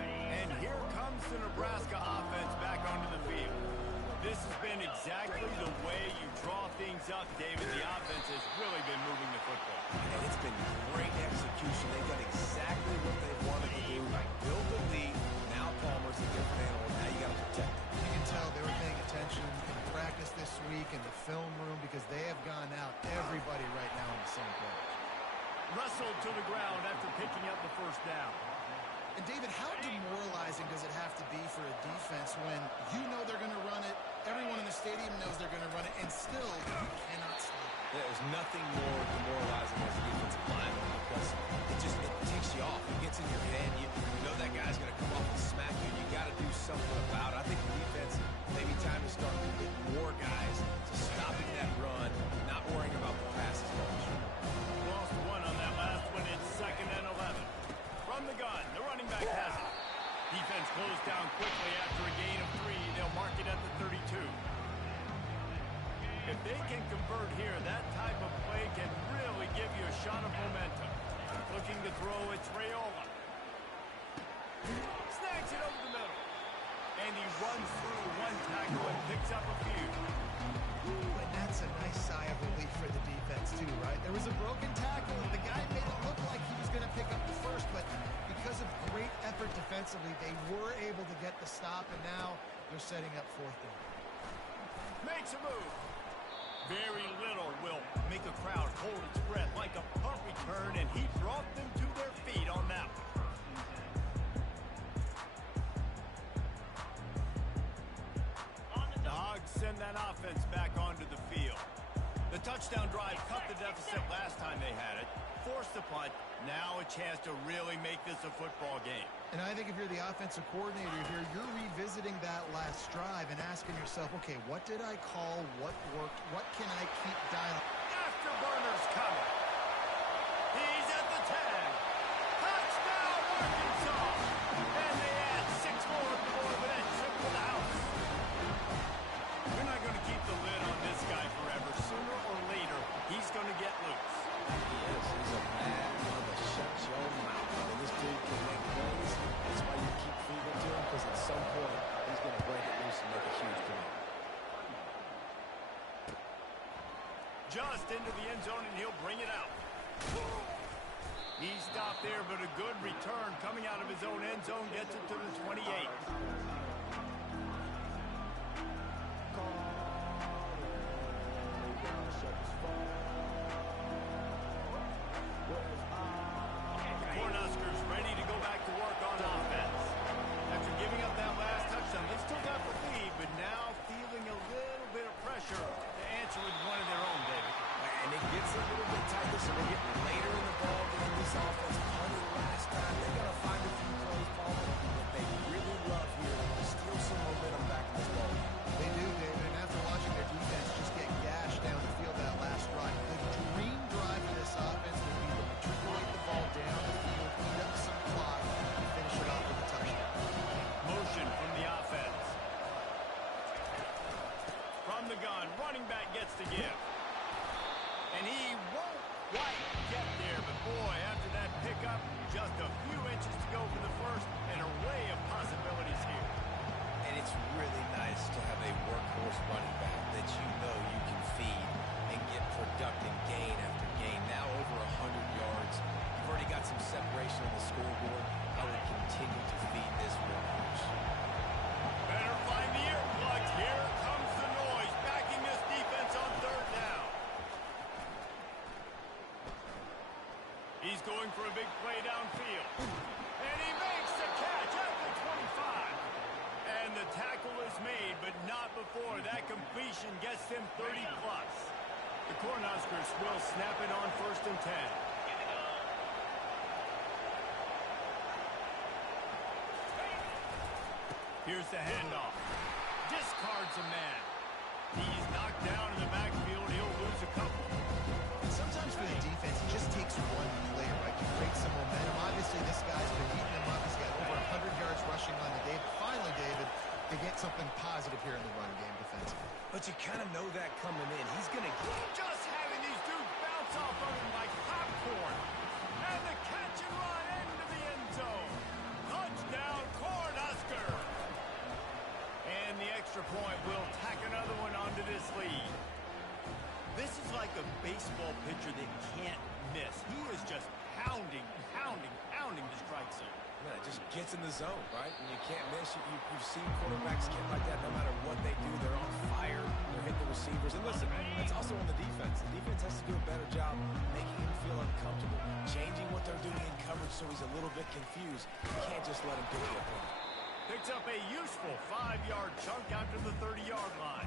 And here comes the Nebraska offense back onto the field. This has been exactly the way you draw things up, David. The offense has really been moving the football. And it's been great execution. They've done exactly what they wanted to do. Build the lead. Now Palmer's a different animal. Now you got to protect him. You can tell they were paying attention in practice this week in the film room because they have gone out everybody right now on the same page. Wrestled to the ground after picking up the first down. And, David, how demoralizing does it have to be for a defense when you know they're going to run it, everyone in the stadium knows they're going to run it, and still you cannot stop it? There's nothing more demoralizing as a defensive lineman because it takes you off. It gets in your head. You know that guy's going to come off and smack you. You got to do something about it. I think the defense, maybe time to start to get more guys to stopping that run, not worrying about the pass as much. Lost one on that last one. It's 2nd and 11. From the gun, the running back has it. Defense closed down quickly after a gain of 3. They'll mark it at the 32. If they can convert here, that type of play can really give you a shot of momentum. Looking to throw, it's Raiola. Snags it over the middle. And he runs through one tackle and picks up a few. Ooh, and that's a nice sigh of relief for the defense, too, right? There was a broken tackle, and the guy made it look like he was going to pick up the first, but because of great effort defensively, they were able to get the stop, and now they're setting up 4th down. Makes a move. Very little will make a crowd hold its breath like a punt return, and he brought them to their feet on that one. The Hogs send that offense back onto the field. The touchdown drive cut the deficit last time they had it, forced the punt. Now a chance to really make this a football game. And I think if you're the offensive coordinator here, you're revisiting that last drive and asking yourself, okay, what did I call? What worked? What can I keep dialing? Afterburner's coming. He's at the 10. Touchdown, Arkansas. And they add 6 more before the net trip to the house. We're not going to keep the lid on this guy forever. Sooner or later, he's going to get loose. He is. He's a bad mother. Shut your mouth. I mean, this dude can make plays. That's why you keep feeding to him, because at some point, he's going to break it loose and make a huge play. Just into the end zone, and he'll bring it out. He stopped there, but a good return coming out of his own end zone gets it to the 28. Cornhuskers ready to go back to work on offense. After giving up that last touchdown, they still got the lead, but now feeling a little bit of pressure to answer with one of their own, David. And it gets a little bit tighter, so we're getting later in the ball game. This offense punted last time. They got to find a few plays, Paul, that they really love here to steal some momentum back in this ball game. They do, David, and after watching their defense just get gashed down the field that last drive, the dream drive for this offense would be to matriculate the ball down the field, eat up some clock, and finish it off with a touchdown. Motion from the offense. From the gun, running back gets to give. And he won't quite get there, but boy, after that pickup, just a few inches to go for the first, an array of possibilities here. And it's really nice to have a workhorse running back that you know you can feed and get productive gain after gain. Now over 100 yards. You've already got some separation on the scoreboard. I would continue to feed this workhorse. Better find the earplugs. Here comes the noise, backing this defense on 3rd down. He's going for a big play downfield. And he makes the catch at the 25. And the tackle is made, but not before that completion gets him 30-plus. The Cornhuskers will snap it on 1st and 10. Here's the handoff. Discards a man. He's knocked down in the backfield. He'll lose a couple. And sometimes for the defense, it just But you kind of know that coming in. He's going to get Just having these dudes bounce off of him like popcorn. And the catch and run into the end zone. Touchdown, Cornhusker. And the extra point will tack another one onto this lead. This is like a baseball pitcher that can't miss. He is just pounding the strike zone. Yeah, it just gets in the zone, right? And you can't miss. You've seen quarterbacks get like that no matter what they do. They're on fire. They're hitting the receivers. And listen, that's also on the defense. The defense has to do a better job making him feel uncomfortable, changing what they're doing in coverage so he's a little bit confused. You can't just let him get the opponent. Picks up a useful 5-yard chunk out to the 30-yard line.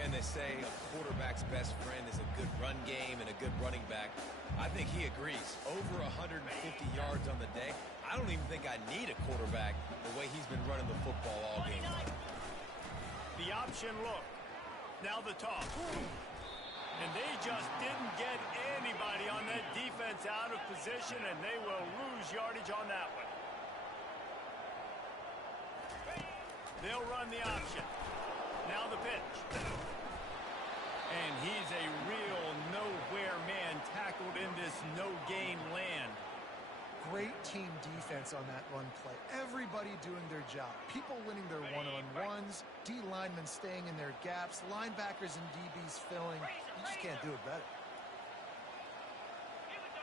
And they say a quarterback's best friend is a good run game and a good running back. I think he agrees. Over 150 yards on the day. I don't even think I need a quarterback the way he's been running the football all game. The option look. Now the toss. And they just didn't get anybody on that defense out of position, and they will lose yardage on that one. They'll run the option. Now the pitch. And he's a real nowhere man tackled in this no-game land. Great team defense on that run play. Everybody doing their job. People winning their one-on-ones, D linemen staying in their gaps, linebackers and DBs filling. You just can't do it better. Here we go.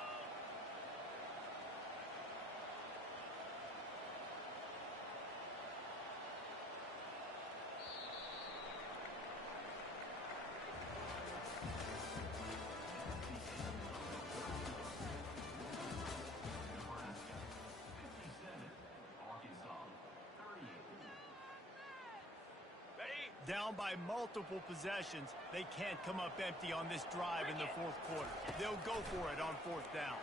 Down by multiple possessions, they can't come up empty on this drive in the fourth quarter. They'll go for it on fourth down.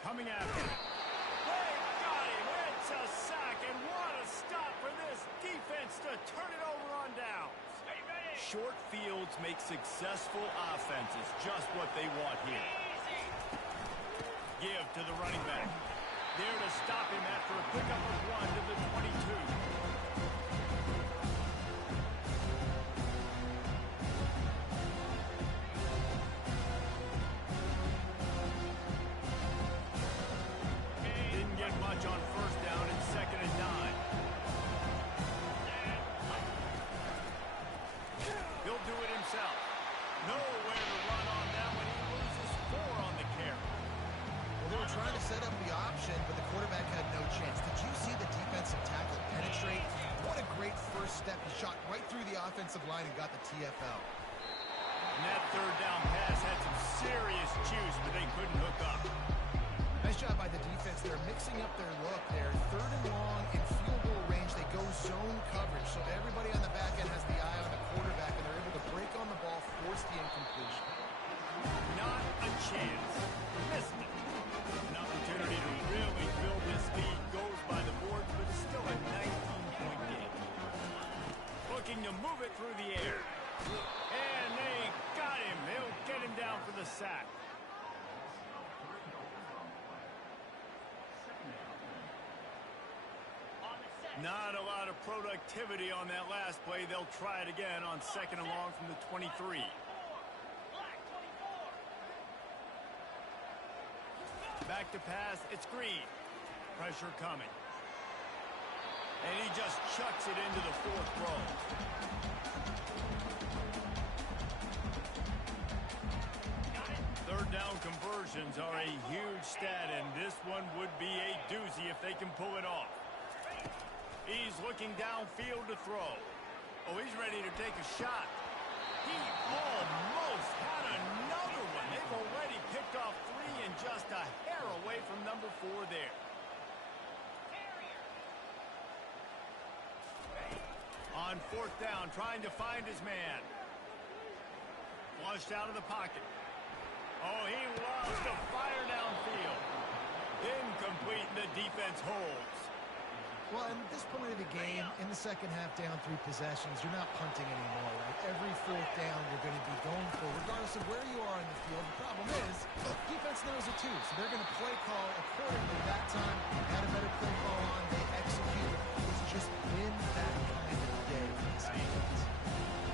Coming after it. They got him. It's a sack, and what a stop for this defense to turn it over on down. Stay ready. Short fields make successful offenses, just what they want here. Easy. Give to the running back. There to stop him after a pickup of 1 to the 22. On first down and 2nd and 9. He'll do it himself. Nowhere to run on that one. He loses 4 on the carry. Well, they were trying to set up the option, but the quarterback had no chance. Did you see the defensive tackle penetrate? What a great first step. He shot right through the offensive line and got the TFL. And that third down pass had some serious juice, but they couldn't hook up. Nice job by the defense. They're mixing up their look. They're 3rd and long in field goal range. They go zone coverage, so everybody on the back end has the eye on the quarterback, and they're able to break on the ball, force the incompletion. Not a chance. Missed it. An opportunity to really build this lead. Goes by the boards, but it's still a 19-point game. Looking to move it through the air. And they got him. They'll get him down for the sack. Not a lot of productivity on that last play. They'll try it again on 2nd and long from the 23. Back to pass. It's Green. Pressure coming. And he just chucks it into the 4th row. Third down conversions are a huge stat, and this one would be a doozy if they can pull it off. He's looking downfield to throw. Oh, he's ready to take a shot. He almost had another one. They've already picked off 3 and just a hair away from number 4 there. On 4th down, trying to find his man. Flushed out of the pocket. Oh, he loves to fire downfield. Incomplete, and the defense holds. Well, at this point of the game, in the second half, down 3 possessions, you're not punting anymore, right? Every 4th down, you're going to be going for, regardless of where you are in the field. The problem is, defense defense knows it too, so they're going to play call accordingly. That time, had a better play call on. They executed. It's just been that kind of day for this defense.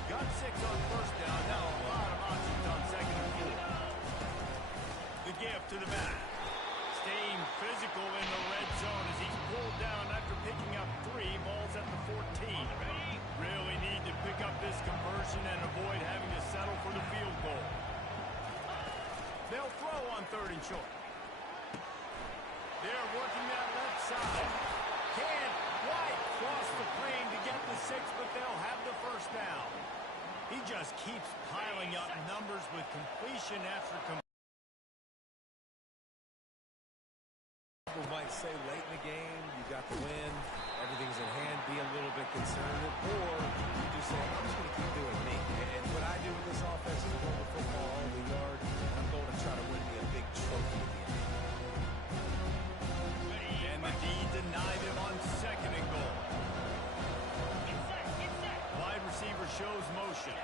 Got 6 on first down. Now a lot of options on second and 4. The give to the back. Staying physical in the red zone as he's pulled down after picking up 3 balls at the 14. Really need to pick up this conversion and avoid having to settle for the field goal. They'll throw on 3rd and short. They're working that left side. Can't quite cross the plane to get the 6, but they'll have the first down. He just keeps piling up numbers with completion after completion. People might say late in the game, you got the win, everything's in hand, be a little bit conservative, or you just say, I'm just going to keep doing me. And what I do with this offense is run the football all the yard, and I'm going to try to win me a big trophy at the end. And the D denied him on 2nd and goal. Wide receiver shows motion.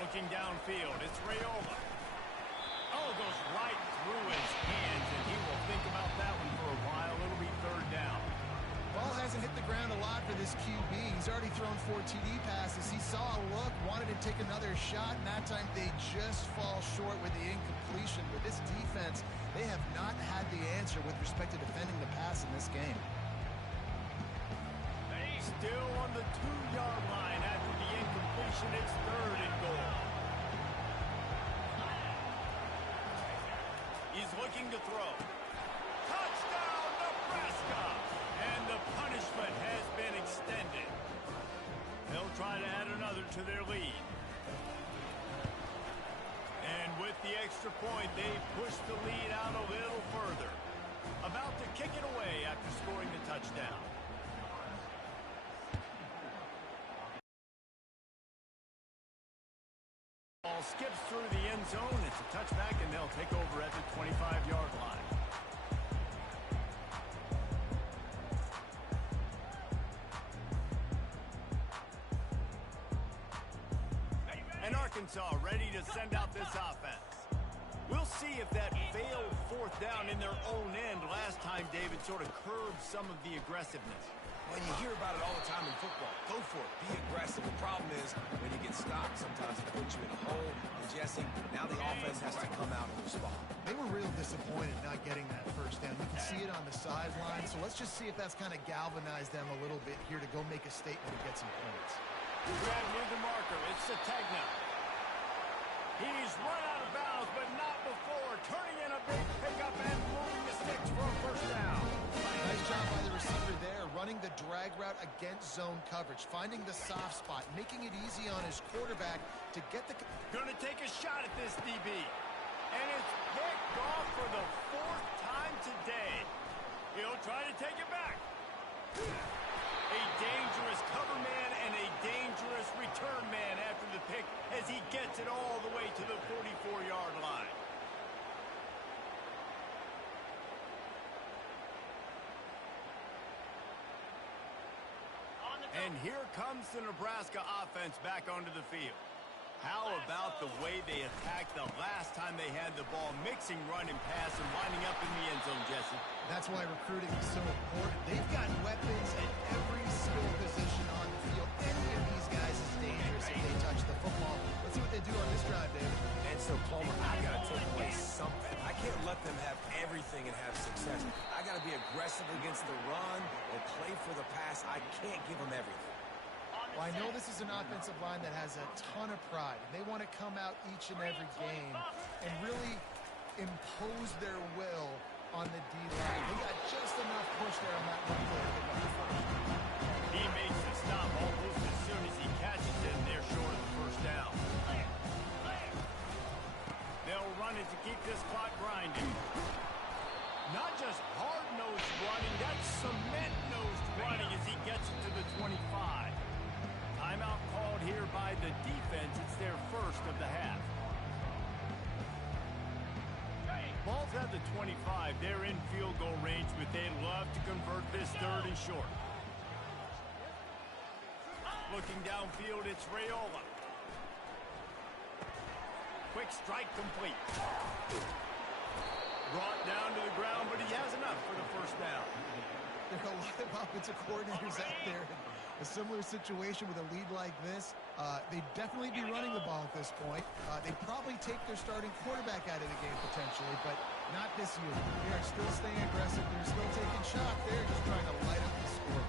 Looking downfield, it's Raiola. Oh, goes right through his hands, and he will think about that one for a while. It'll be 3rd down. Ball hasn't hit the ground a lot for this QB. He's already thrown 4 TD passes. He saw a look, wanted to take another shot, and that time they just fall short with the incompletion. But this defense, they have not had the answer with respect to defending the pass in this game. Still on the 2-yard line after the incompletion. It's 3rd and goal. He's looking to throw. Touchdown, Nebraska! And the punishment has been extended. They'll try to add another to their lead. And with the extra point, they push the lead out a little further. About to kick it away after scoring the touchdown. Ball skips through the end zone. It's a touchback, and they'll take over at the 25-yard line. And Arkansas ready to send out this offense. We'll see if that failed 4th down in their own end last time, David, sort of curbed some of the aggressiveness. Well, you hear about it all the time in football. Go for it. Be aggressive. The problem is when you get stopped, sometimes it puts you in a hole. And Jesse, now the offense has to come out and respond. They were real disappointed not getting that first down. You can see it on the sideline. So let's just see if that's kind of galvanized them a little bit here to go make a statement and get some points. Grab near the marker. It's Sategna. He's run out of bounds, but not before. Turning in a big pickup and moving the sticks for a first down. Nice job by the receiver there, running the drag route against zone coverage, finding the soft spot, making it easy on his quarterback to get the... Gonna take a shot at this DB. And it's picked off for the 4th time today. He'll try to take it back. A dangerous cover man and a dangerous return man after the pick as he gets it all the way to the 44-yard line. And here comes the Nebraska offense back onto the field. How about the way they attacked the last time they had the ball, mixing run and pass and lining up in the end zone, Jesse? That's why recruiting is so important. They've got weapons at every skill position on the field. Any of these guys is dangerous if they touch the football. Let's see what they do on this drive, David. And so, Palmer, I got to take away something. I can't let them have everything and have success. I got to be aggressive against the run or play for the pass. I can't give them everything. Well, I know this is an offensive line that has a ton of pride. They want to come out each and every game and really impose their will on the D-line. They got just enough push there on that one play to pick up the first. He makes the stop almost as soon as he catches it, and they're short of the first down. They'll run it to keep this clock grinding. Not just hard-nosed running, that's cement-nosed running as he gets it to the 25. Timeout called here by the defense. It's their first of the half. Ball's at the 25. They're in field goal range, but they'd love to convert this 3rd and short. Looking downfield, it's Raiola. Quick strike complete. Brought down to the ground, but he has enough for the first down. There are a lot of offensive coordinators out there in a similar situation with a lead like this. They'd definitely be running the ball at this point. They'd probably take their starting quarterback out of the game potentially, but not this year. They are still staying aggressive. They're still taking shots. They're just trying to light up the score.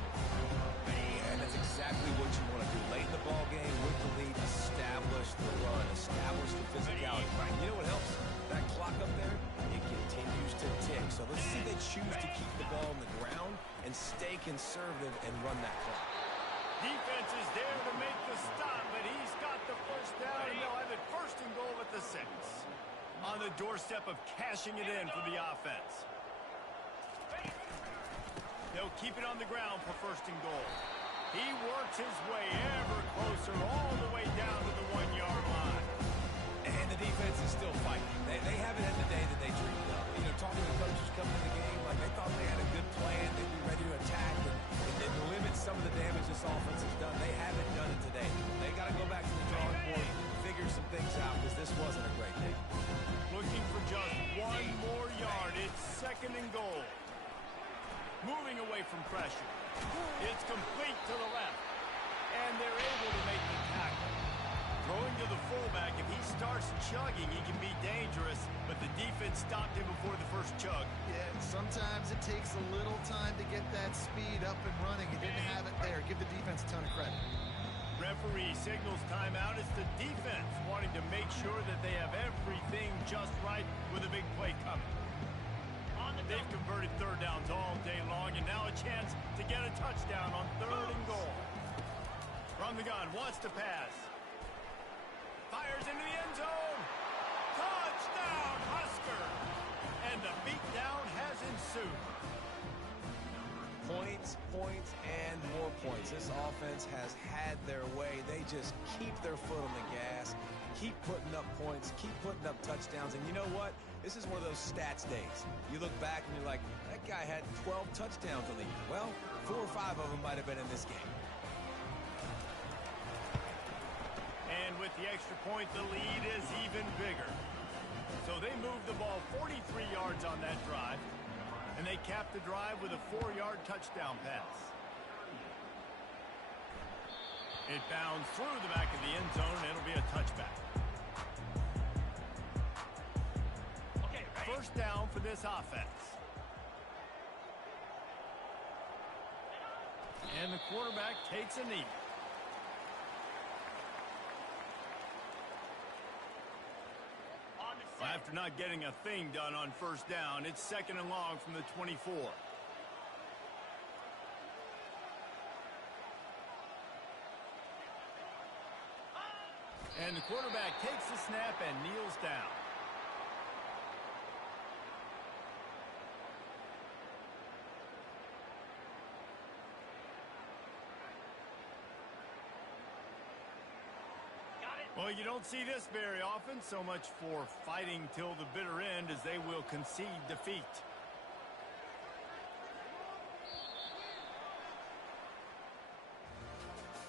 And that's exactly what you want to do. Late in the ball game with the lead, establish the run, establish the physicality. Right. You know what helps? That clock up there, it continues to tick. So let's see they choose to keep the ball on the ground and stay conservative and run that clock. Defense is there to make the stop, but he's got the first down, and they'll have it first and goal at the 6. On the doorstep of cashing it in for the offense. They'll keep it on the ground for first and goal. He works his way ever closer all the way down to the 1-yard line. And the defense is still fighting. They haven't had the day that they dreamed of. You know, talking to the coaches coming to the game, like they thought they had a good plan, they'd be ready to attack and limit some of the damage this offense has done. They haven't done it today. They got to go back to the drawing board, figure some things out because this wasn't a great day. Looking for just 1 more yard. It's second and goal. Moving away from pressure. It's complete to the left. And they're able to make the tackle. Throwing to the fullback, if he starts chugging, he can be dangerous, but the defense stopped him before the first chug. Yeah, sometimes it takes a little time to get that speed up and running. He didn't have it there. Give the defense a ton of credit. Referee signals timeout. It's the defense wanting to make sure that they have everything just right with a big play coming. They've converted third downs all day long, and now a chance to get a touchdown on third and goal. From the gun, wants to pass. Fires into the end zone. Touchdown, Husker! And the beatdown has ensued. Points, points, and more points. This offense has had their way. They just keep their foot on the gas, keep putting up points, keep putting up touchdowns. And you know what? This is one of those stats days. You look back and you're like, that guy had 12 touchdowns on the year. Well, 4 or 5 of them might have been in this game. And with the extra point, the lead is even bigger. So they moved the ball 43 yards on that drive. And they capped the drive with a 4-yard touchdown pass. It bounds through the back of the end zone, and it'll be a touchback. Okay, ready? First down for this offense. And the quarterback takes a knee. After not getting a thing done on first down, it's second and long from the 24. And the quarterback takes the snap and kneels down. Well, you don't see this very often. So much for fighting till the bitter end as they will concede defeat.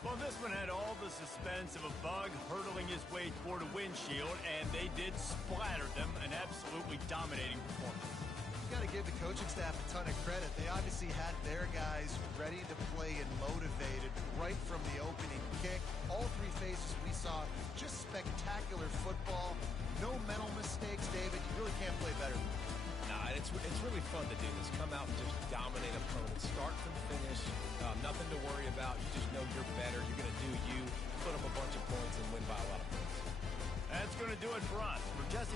Well, this one had all the suspense of a bug hurtling his way toward a windshield, and they did splatter them, an absolutely dominating performance. You've got to give the coaching staff a ton of credit. They obviously had their guys ready to play and motivated right from the opening kick. All 3 phases we saw, just spectacular football. No mental mistakes, David. You really can't play better than that. Nah, it's really fun to do this. Come out and just dominate opponents. Start from finish. Nothing to worry about. You just know you're better. You're going to do you. Put up a bunch of points and win by a lot of points. That's going to do it for us. For Jesse